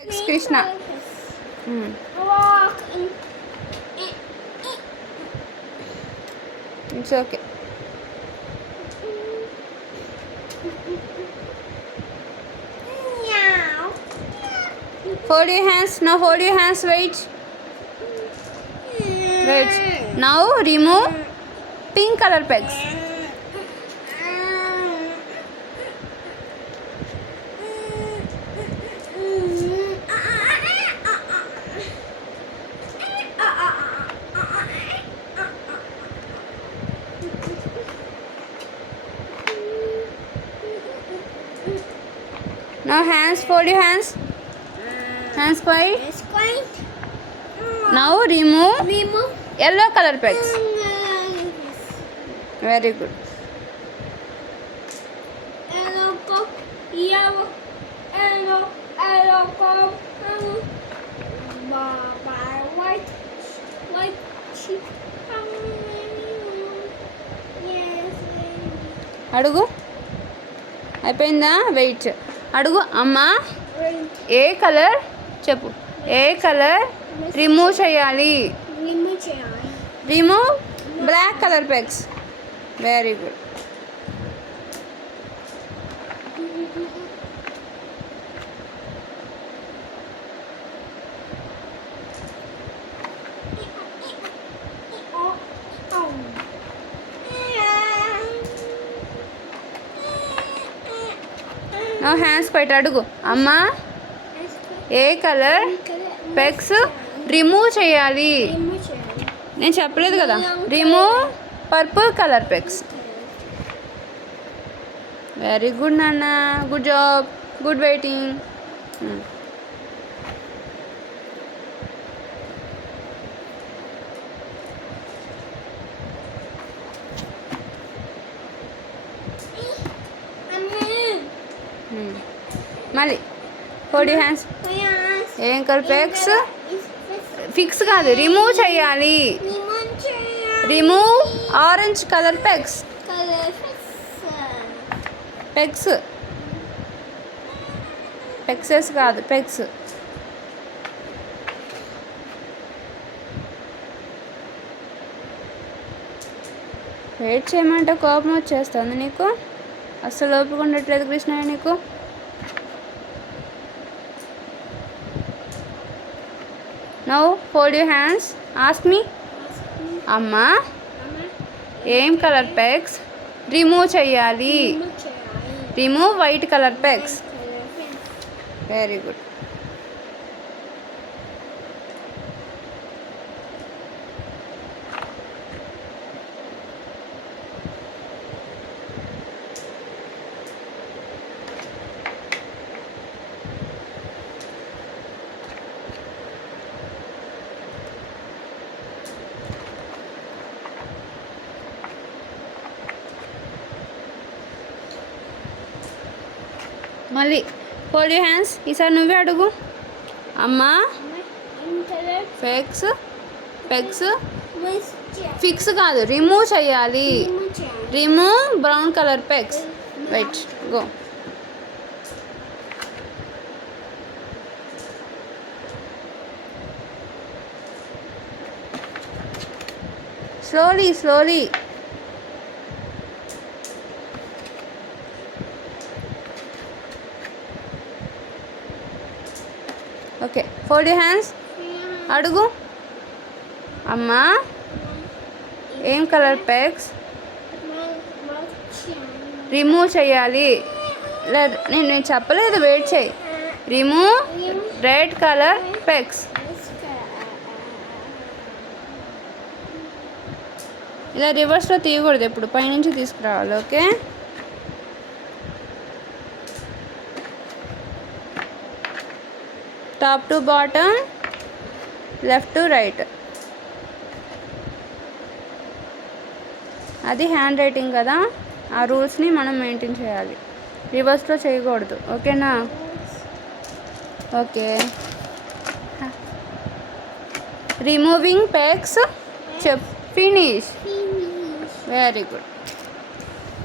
Next Krishna. Walk in. It's okay. Meow. Hold your hands. Now hold your hands. Wait. Wait. Now remove pink color pegs. Now hands. Fold your hands. Hands quiet. It's quite. Now remove Remove. yellow color pegs. Very good. Yellow cup. Yellow. Yellow. Yellow cup. White. White sheep. Yes. అడుగు అయిపోయిందా wait అడుగు అమ్మా ఏ colour చెప్పు ఏ colour remove చేయాలి Remove చేయాలి. Remove black colour pegs very good నా హ్యాండ్స్ పెట్టి అడుగు అమ్మా ఏ కలర్ పెగ్స్ రిమూవ్ చేయాలి Remove చేయాలి. నేను చెప్పలేదు కదా remove purple colour pegs very good నాన్న గుడ్ జాబ్ గుడ్ వెయిటింగ్ మళ్ళీ హోల్డ్ యూర్ హ్యాండ్స్ ఏం కలర్ పెగ్స్ ఫిక్స్ కాదు రిమూవ్ చేయాలి remove orange colour pegs pegs పెగ్సెస్ కాదు పెగ్స్ వెయిట్ చేయమంటే కోపం వచ్చేస్తుంది నీకు అస్సలు ఓపిక ఉండట్లేదు కృష్ణయ్య నీకు now hold your hands ask me అమ్మా ఏం కలర్ పెగ్స్ రిమూవ్ చేయాలి remove white colour pegs very good మళ్ళీ హోల్డ్ యూర్ హ్యాండ్స్ ఈసారి నువ్వే అడుగు అమ్మా పెగ్స్ పెగ్స్ ఫిక్స్ కాదు రిమూవ్ చేయాలి remove brown colour pegs right go slowly slowly okay fold your hands అడుగు అమ్మా ఏం కలర్ పెగ్స్ రిమూవ్ చేయాలి నేను చెప్పలేదు వెయిట్ చేయి రిమూవ్ రెడ్ కలర్ పెగ్స్ ఇలా రివర్స్లో తీయకూడదు ఎప్పుడు పైనుంచి తీసుకురావాలి okay top to bottom left to right అది హ్యాండ్ రైటింగ్ కదా ఆ రూల్స్ని మనం మెయింటైన్ చేయాలి రివర్స్లో చేయకూడదు ఓకేనా ఓకే రిమూవింగ్ పెగ్స్ చెప్ ఫినిష్ వెరీ గుడ్